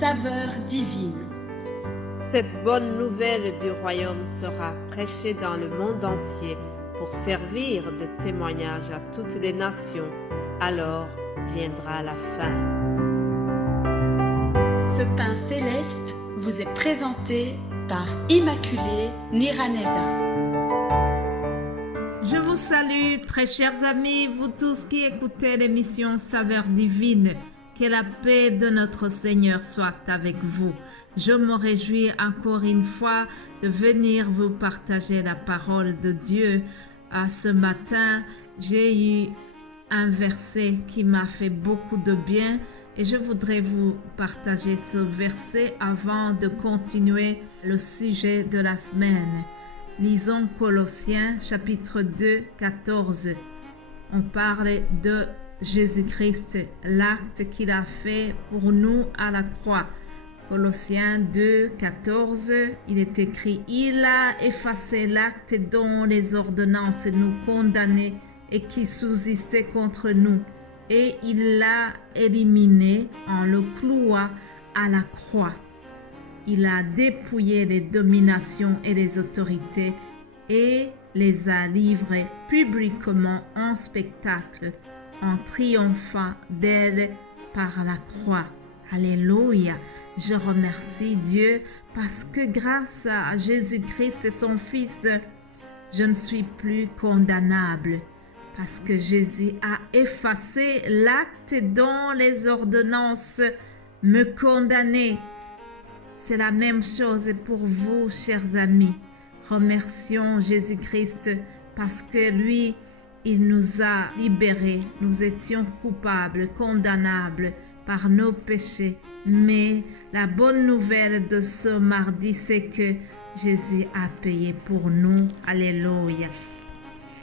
saveur divine. Cette bonne nouvelle du royaume sera prêchée dans le monde entier pour servir de témoignage à toutes les nations. Alors viendra la fin. Ce pain céleste vous est présenté par Immaculée Niraneza. Je vous salue, très chers amis, vous tous qui écoutez l'émission Saveur divine. Que la paix de notre Seigneur soit avec vous. Je me réjouis encore une fois de venir vous partager la parole de Dieu. Ce matin, j'ai eu un verset qui m'a fait beaucoup de bien et je voudrais vous partager ce verset avant de continuer le sujet de la semaine. Lisons Colossiens chapitre 2, 14. On parle de Jésus-Christ, l'acte qu'il a fait pour nous à la croix. Colossiens 2, 14, il est écrit « Il a effacé l'acte dont les ordonnances nous condamnaient et qui subsistait contre nous, et il l'a éliminé en le clouant à la croix. Il a dépouillé les dominations et les autorités et les a livrées publiquement en spectacle, en triomphant d'elle par la croix. » Alléluia! Je remercie Dieu parce que grâce à Jésus-Christ et son Fils, je ne suis plus condamnable. Parce que Jésus a effacé l'acte dont les ordonnances me condamnaient. C'est la même chose pour vous, chers amis. Remercions Jésus-Christ parce que lui, il nous a libérés. Nous étions coupables, condamnables par nos péchés. Mais la bonne nouvelle de ce mardi, c'est que Jésus a payé pour nous. Alléluia.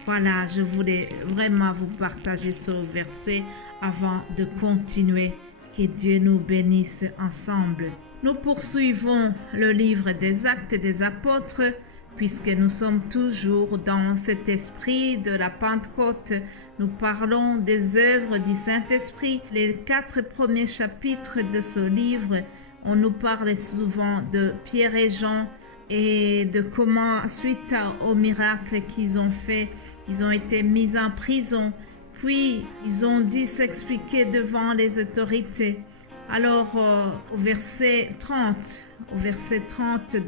Voilà, je voulais vraiment vous partager ce verset avant de continuer. Que Dieu nous bénisse ensemble. Nous poursuivons le livre des Actes des Apôtres puisque nous sommes toujours dans cet esprit de la Pentecôte. Nous parlons des œuvres du Saint-Esprit. Les 4 premiers chapitres de ce livre, on nous parle souvent de Pierre et Jean et de comment, suite au miracle qu'ils ont fait, ils ont été mis en prison. Puis, ils ont dû s'expliquer devant les autorités. Alors, au verset 30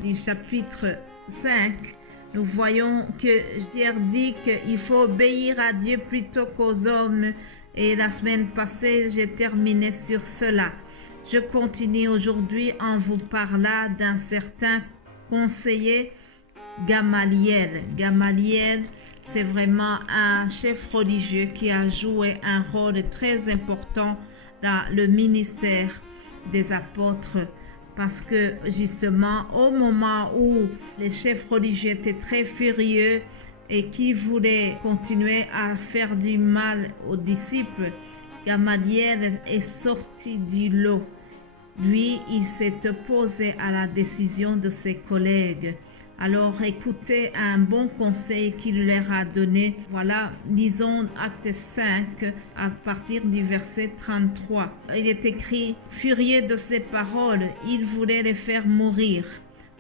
du chapitre 5, nous voyons que Pierre dit qu'il faut obéir à Dieu plutôt qu'aux hommes. Et la semaine passée, j'ai terminé sur cela. Je continue aujourd'hui en vous parlant d'un certain conseiller, Gamaliel. Gamaliel, c'est vraiment un chef religieux qui a joué un rôle très important dans le ministère des apôtres. Parce que justement, au moment où les chefs religieux étaient très furieux et qui voulaient continuer à faire du mal aux disciples, Gamaliel est sorti du lot. Lui, il s'est opposé à la décision de ses collègues. Alors écoutez un bon conseil qu'il leur a donné. Voilà, lisons Acte 5 à partir du verset 33. Il est écrit « Furieux de ces paroles, il voulait les faire mourir. »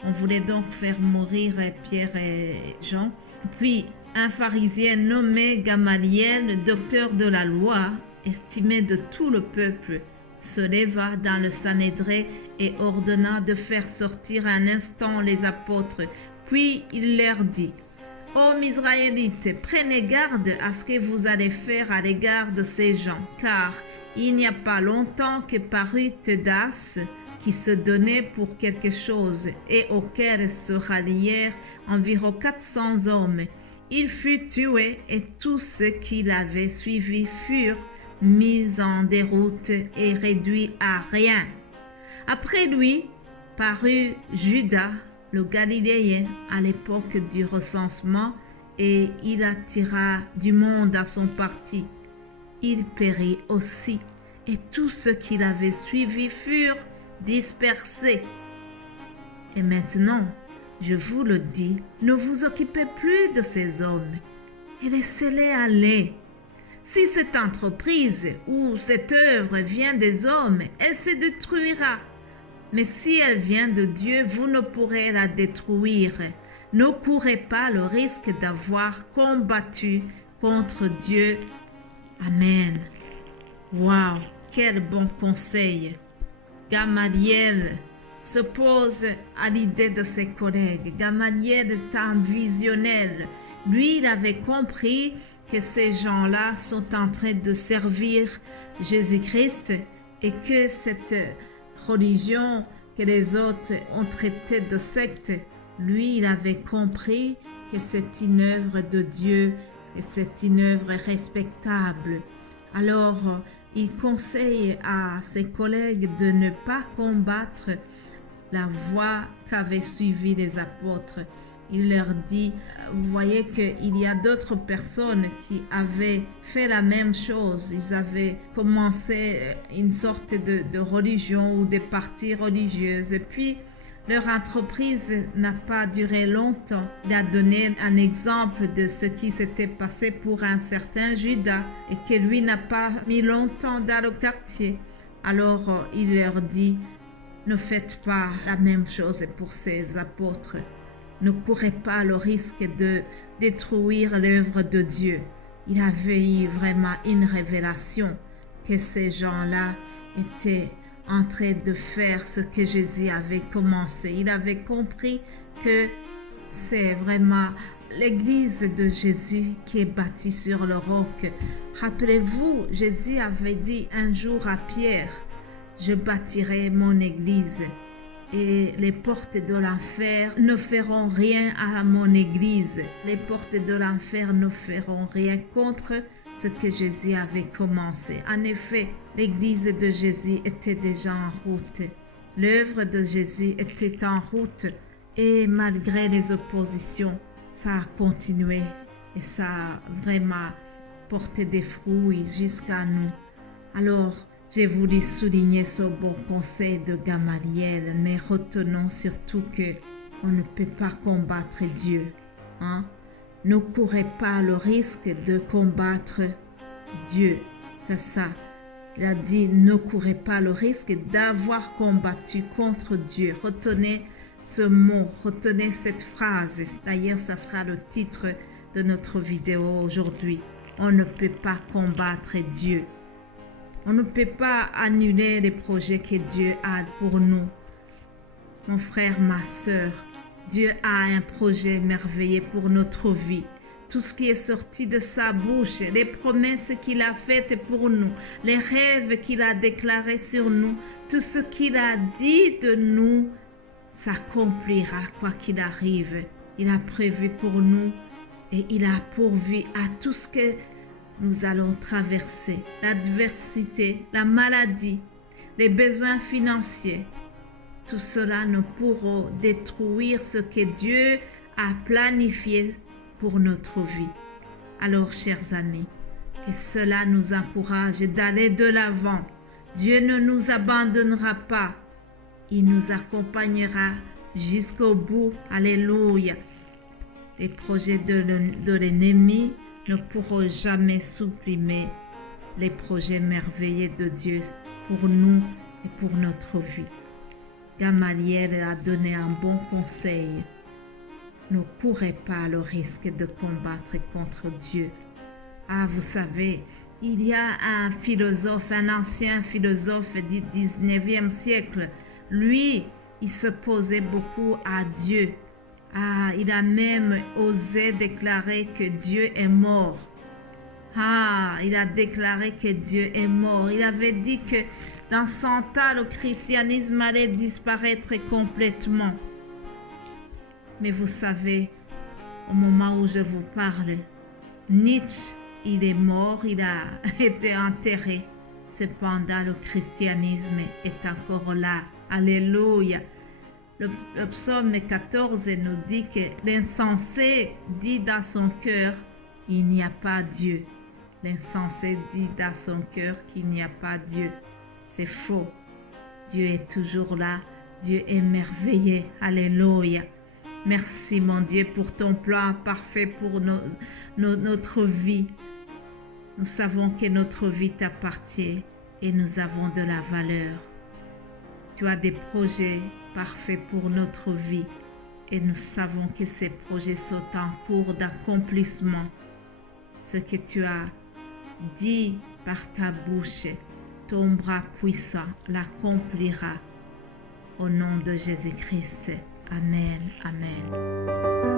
On voulait donc faire mourir Pierre et Jean. Puis un pharisien nommé Gamaliel, docteur de la loi, estimé de tout le peuple, se leva dans le Sanhédrin et ordonna de faire sortir un instant les apôtres. Puis il leur dit « Ô Israélites, prenez garde à ce que vous allez faire à l'égard de ces gens, car il n'y a pas longtemps que parut Teudas, qui se donnait pour quelque chose et auquel se rallièrent environ 400 hommes. Il fut tué et tous ceux qui l'avaient suivi furent mis en déroute et réduits à rien. Après lui parut Judas, le Galiléen, à l'époque du recensement, et il attira du monde à son parti. Il périt aussi, et tous ceux qui l'avaient suivi furent dispersés. Et maintenant, je vous le dis, ne vous occupez plus de ces hommes, et laissez-les aller. Si cette entreprise ou cette œuvre vient des hommes, elle se détruira. Mais si elle vient de Dieu, vous ne pourrez la détruire. Ne courez pas le risque d'avoir combattu contre Dieu. Amen. Wow, quel bon conseil. Gamaliel se pose à l'idée de ses collègues. Gamaliel est un visionnaire. Lui, il avait compris que ces gens-là sont en train de servir Jésus-Christ et que cette religion que les autres ont traitée de secte, lui, il avait compris que c'est une œuvre de Dieu, que c'est une œuvre respectable. Alors, il conseille à ses collègues de ne pas combattre la voie qu'avaient suivie les apôtres. Il leur dit, vous voyez qu'il y a d'autres personnes qui avaient fait la même chose. Ils avaient commencé une sorte de religion ou des partis religieuses. Et puis, leur entreprise n'a pas duré longtemps. Il a donné un exemple de ce qui s'était passé pour un certain Judas et que lui n'a pas mis longtemps dans le quartier. Alors, il leur dit, ne faites pas la même chose pour ces apôtres. Ne courez pas le risque de détruire l'œuvre de Dieu. Il avait eu vraiment une révélation que ces gens-là étaient en train de faire ce que Jésus avait commencé. Il avait compris que c'est vraiment l'église de Jésus qui est bâtie sur le roc. Rappelez-vous, Jésus avait dit un jour à Pierre, « Je bâtirai mon église. » Et les portes de l'enfer ne feront rien à mon église. Les portes de l'enfer ne feront rien contre ce que Jésus avait commencé. En effet, l'église de Jésus était déjà en route. L'œuvre de Jésus était en route et malgré les oppositions, ça a continué et ça a vraiment porté des fruits jusqu'à nous. Alors, j'ai voulu souligner ce bon conseil de Gamaliel, mais retenons surtout que on ne peut pas combattre Dieu. Ne courez pas le risque de combattre Dieu. C'est ça. Il a dit, ne courez pas le risque d'avoir combattu contre Dieu. Retenez ce mot, retenez cette phrase. D'ailleurs, ça sera le titre de notre vidéo aujourd'hui. On ne peut pas combattre Dieu. On ne peut pas annuler les projets que Dieu a pour nous. Mon frère, ma sœur, Dieu a un projet merveilleux pour notre vie. Tout ce qui est sorti de sa bouche, les promesses qu'il a faites pour nous, les rêves qu'il a déclarés sur nous, tout ce qu'il a dit de nous s'accomplira quoi qu'il arrive. Il a prévu pour nous et il a pourvu à tout ce que nous allons traverser, l'adversité, la maladie, les besoins financiers. Tout cela ne pourra détruire ce que Dieu a planifié pour notre vie. Alors, chers amis, que cela nous encourage d'aller de l'avant. Dieu ne nous abandonnera pas. Il nous accompagnera jusqu'au bout. Alléluia. Les projets de l'ennemi ne pourront jamais supprimer les projets merveilleux de Dieu pour nous et pour notre vie. Gamaliel a donné un bon conseil. Ne courez pas le risque de combattre contre Dieu. Ah, vous savez, il y a un philosophe, un ancien philosophe du 19e siècle. Lui, il se posait beaucoup à Dieu. Ah, il a même osé déclarer que Dieu est mort. Ah, il a déclaré que Dieu est mort. Il avait dit que dans 100 ans, le christianisme allait disparaître complètement. Mais vous savez, au moment où je vous parle, Nietzsche, il est mort, il a été enterré. Cependant, le christianisme est encore là. Alléluia. Le psaume 14 nous dit que l'insensé dit dans son cœur, il n'y a pas Dieu. L'insensé dit dans son cœur qu'il n'y a pas Dieu. C'est faux. Dieu est toujours là. Dieu est merveilleux. Alléluia. Merci mon Dieu pour ton plan parfait pour notre vie. Nous savons que notre vie t'appartient et nous avons de la valeur. Tu as des projets parfaits pour notre vie et nous savons que ces projets sont en cours d'accomplissement. Ce que tu as dit par ta bouche, ton bras puissant l'accomplira. Au nom de Jésus-Christ. Amen. Amen.